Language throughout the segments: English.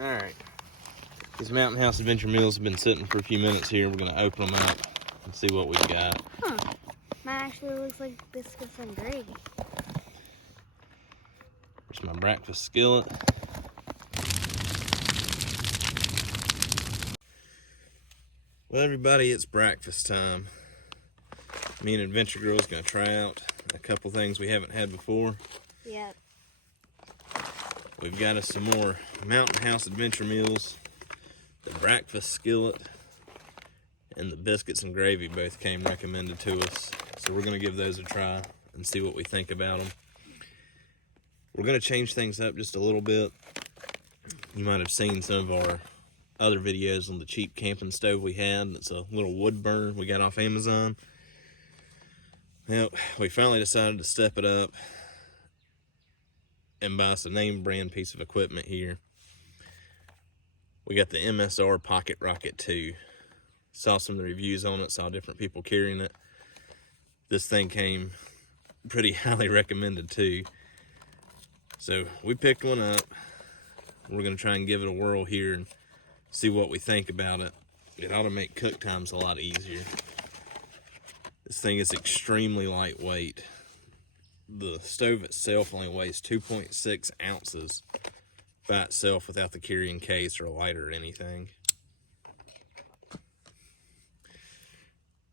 Alright. These Mountain House Adventure meals have been sitting for a few minutes here. We're going to open them up and see what we've got. Huh. Mine actually looks like biscuits and gravy. Here's my breakfast skillet. Well, everybody, it's breakfast time. Me and Adventure Girl's going to try out a couple things we haven't had before. Yep. We've got us some more Mountain House Adventure meals. The breakfast skillet and the biscuits and gravy both came recommended to us. So we're going to give those a try and see what we think about them. We're going to change things up just a little bit. You might have seen some of our other videos on the cheap camping stove we had. It's a little wood burner we got off Amazon. Well, we finally decided to step it up and buy us a name brand piece of equipment here. We got the MSR PocketRocket 2. Saw some of the reviews on it, saw different people carrying it. This thing came pretty highly recommended too. So we picked one up. We're going to try and give it a whirl here and see what we think about it. It ought to make cook times a lot easier. This thing is extremely lightweight. The stove itself only weighs 2.6 ounces by itself without the carrying case or a lighter or anything.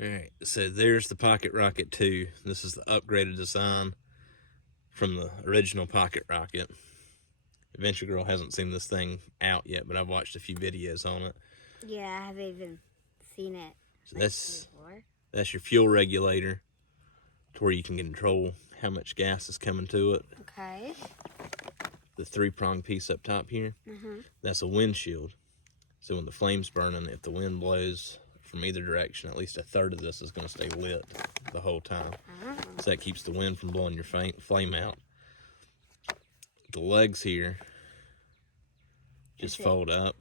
Alright, so there's the PocketRocket 2. This is the upgraded design from the original PocketRocket. Adventure Girl hasn't seen this thing out yet, but I've watched a few videos on it. Yeah, I haven't even seen it. So that's your fuel regulator to where you can control how much gas is coming to it. Okay. The 3-prong piece up top here, that's a windshield. So when the flame's burning, if the wind blows from either direction, at least a third of this is going to stay lit the whole time. So that keeps the wind from blowing your flame out. The legs here just fold up.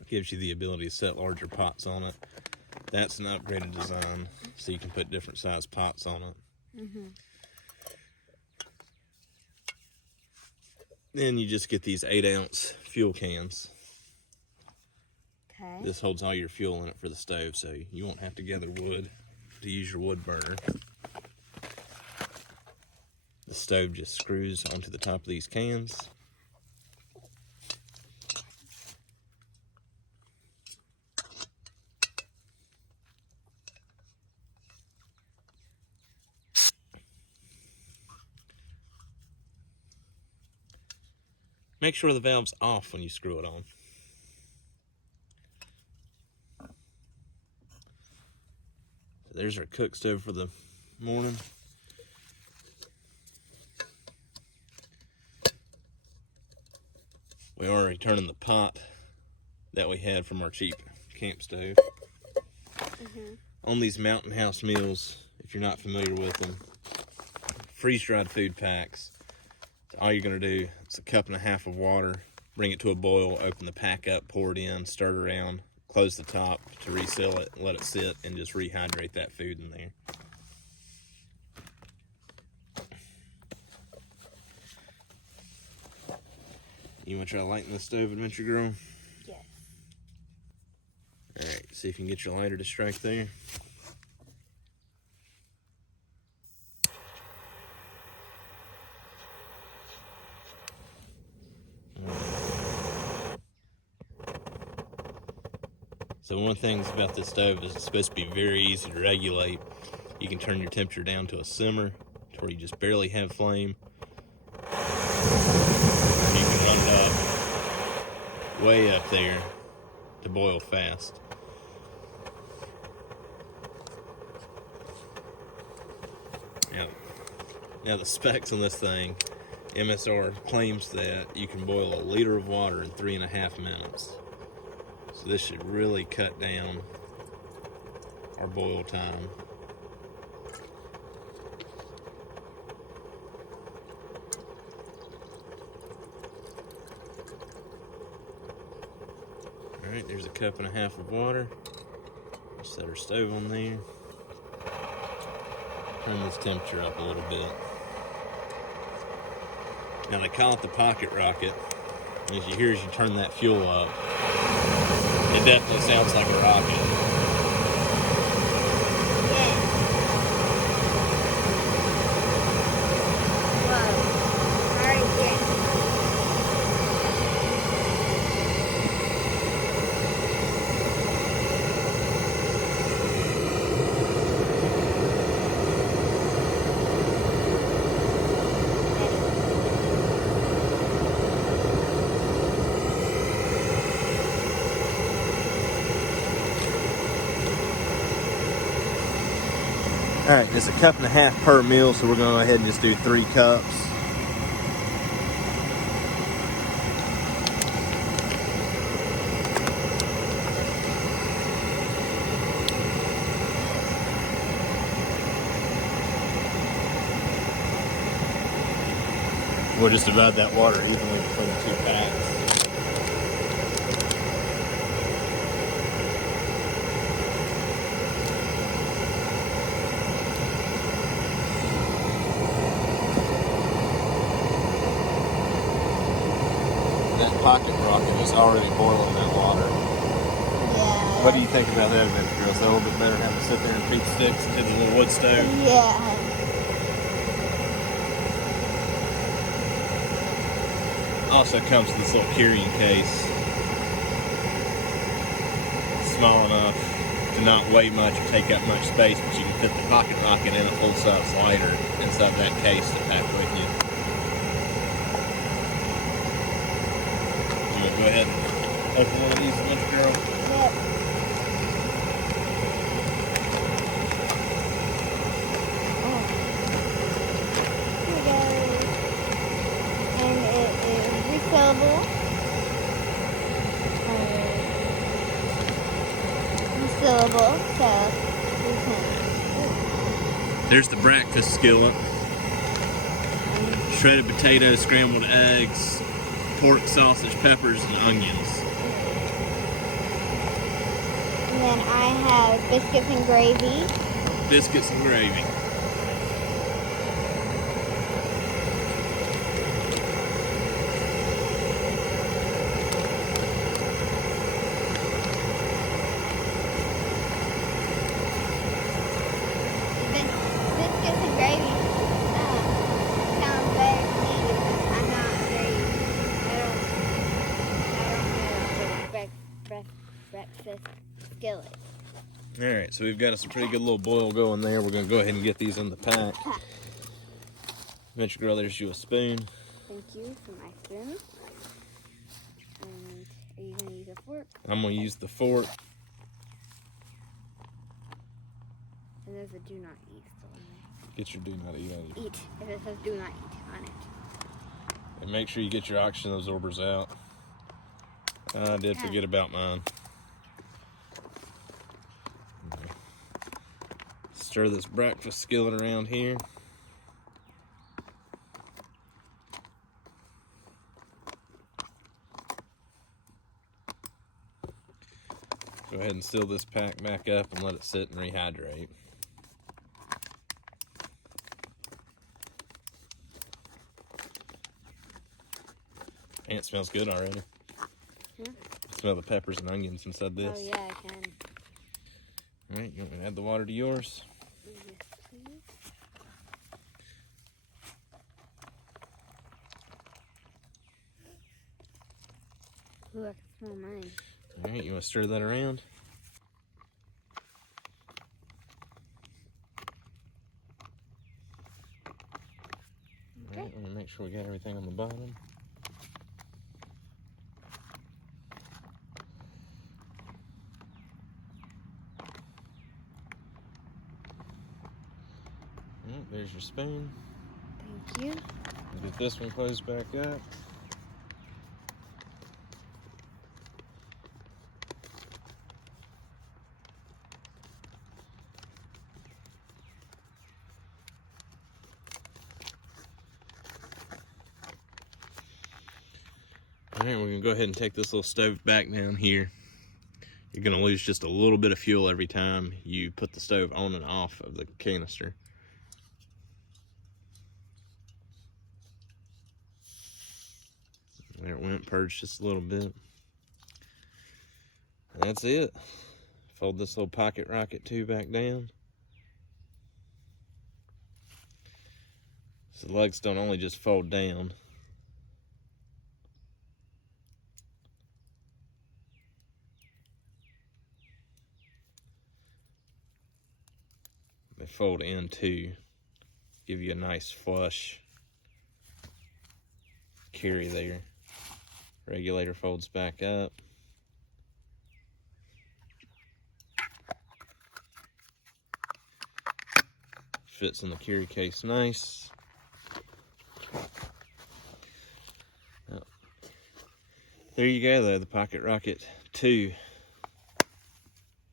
It gives you the ability to set larger pots on it. That's an upgraded design, so you can put different size pots on it. Then you just get these 8-ounce fuel cans. Okay. This holds all your fuel in it for the stove, so you won't have to gather wood to use your wood burner. The stove just screws onto the top of these cans. Make sure the valve's off when you screw it on. So there's our cook stove for the morning. We are returning the pot that we had from our cheap camp stove. On these Mountain House meals, if you're not familiar with them, freeze-dried food packs. So all you're going to do is a cup and a half of water, bring it to a boil, open the pack up, pour it in, stir it around, close the top to reseal it, let it sit, and just rehydrate that food in there. You want to try lighting the stove, Adventure Girl? Yes. Alright, see if you can get your lighter to strike there. So one thing about this stove is it's supposed to be very easy to regulate. You can turn your temperature down to a simmer, to where you just barely have flame. You can run it up, way up there, to boil fast. Now the specs on this thing, MSR claims that you can boil a liter of water in 3.5 minutes. So this should really cut down our boil time. Alright, there's a cup and a half of water. Set our stove on there. Turn this temperature up a little bit. Now they call it the pocket rocket. As you hear as you turn that fuel up, it definitely sounds like a rocket. All right, it's a cup and a half per meal, so we're gonna go ahead and just do 3 cups. We'll just divide that water evenly between the 2 packs. That pocket rocket is already boiling that water. Yeah. What do you think about that, Adventure Girl? Is that a little bit better than having to sit there and feed sticks into the little wood stove? Yeah. Also comes with this little carrying case. Small enough to not weigh much or take up much space, but you can fit the pocket rocket in a full-size lighter inside that case to pack with you. You want to go ahead and open one of these, Adventure Girl? Yep. Refillable. Refillable, so we can. There's the breakfast skillet. Shredded potatoes, scrambled eggs, pork, sausage, peppers, and onions. And then I have biscuits and gravy. Biscuits and gravy. Biscuits and gravy sounds better to me because I'm not very. I don't know breakfast skillet. All right, so we've got us a pretty good little boil going there. We're gonna go ahead and get these in the pack. Adventure Girl, there's you a spoon. Thank you for my spoon. And are you gonna use a fork? I'm gonna use the fork. And there's a do not eat still in there. Get your do not eat out of here. Eat. If it says do not eat on it. And make sure you get your oxygen absorbers out. I did forget about mine. Okay. Stir this breakfast skillet around here. Go ahead and seal this pack back up and let it sit and rehydrate. And it smells good already. Yeah. Smell the peppers and onions inside this. Oh yeah, I can. All right, you want me to add the water to yours? Yes, please. Ooh, I can smell mine. All right, you want to stir that around? Okay. All right, I'm gonna make sure we got everything on the bottom. All right, there's your spoon. Thank you. Get this one closed back up. All right, we're gonna go ahead and take this little stove back down here. You're You're gonna lose just a little bit of fuel every time you put the stove on and off of the canister. There it went, purged just a little bit. And that's it. Fold this little PocketRocket 2 back down. So the legs don't only just fold down. They fold in too. Give you a nice flush carry there. Regulator folds back up. Fits in the carry case nice. Well, there you go though, the PocketRocket 2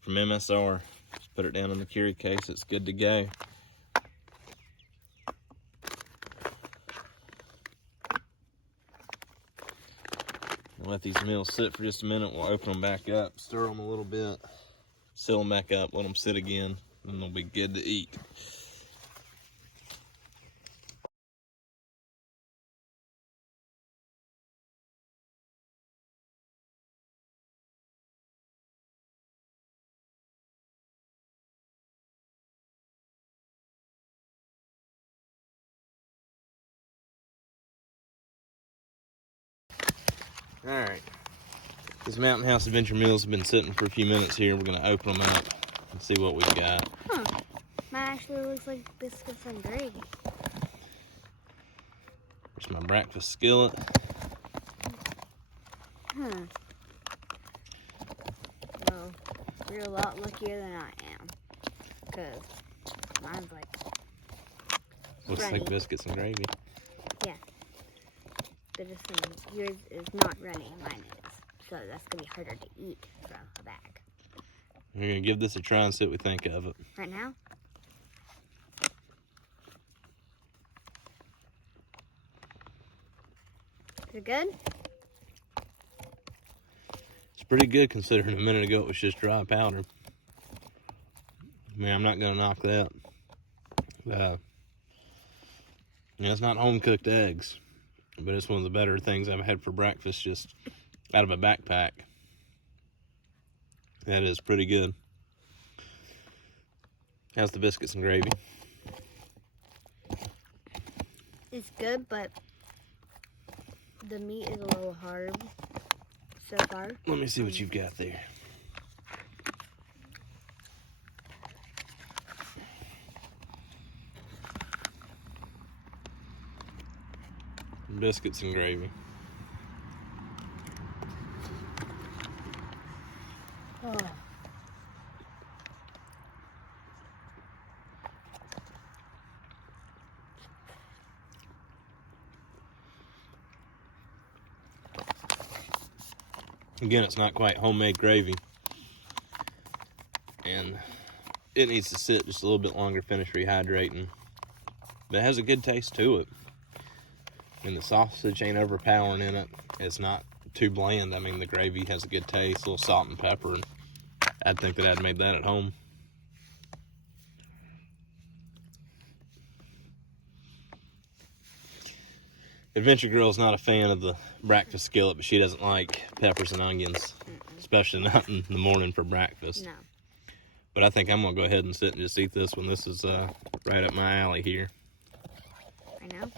from MSR. Just put it down in the carry case, it's good to go. Let these meals sit for just a minute. We'll open them back up, stir them a little bit, seal them back up, let them sit again, and they'll be good to eat. Alright, these Mountain House Adventure meals have been sitting for a few minutes here. We're going to open them up and see what we've got. Huh, mine actually looks like biscuits and gravy. There's my breakfast skillet. Huh. Well, you're a lot luckier than I am. Because mine's like Looks runny. like biscuits and gravy. Yeah. But this thing, yours is not runny, mine is. So that's going to be harder to eat from a bag. We're going to give this a try and see what we think of it. Right now? Is it good? It's pretty good considering a minute ago it was just dry powder. I mean, I'm not going to knock that. It's not home-cooked eggs, but it's one of the better things I've had for breakfast just out of a backpack. That is pretty good. How's the biscuits and gravy? It's good, but the meat is a little hard so far. Let me see what you've got there. Biscuits and gravy. Oh. Again, it's not quite homemade gravy. And it needs to sit just a little bit longer, finish rehydrating. But it has a good taste to it. And the sausage ain't overpowering in it. It's not too bland. I mean, the gravy has a good taste, a little salt and pepper. And I'd think that I'd made that at home. Adventure Girl's not a fan of the breakfast skillet, but she doesn't like peppers and onions, especially not in the morning for breakfast. No. But I think I'm going to go ahead and sit and just eat this one. This is right up my alley here. I know.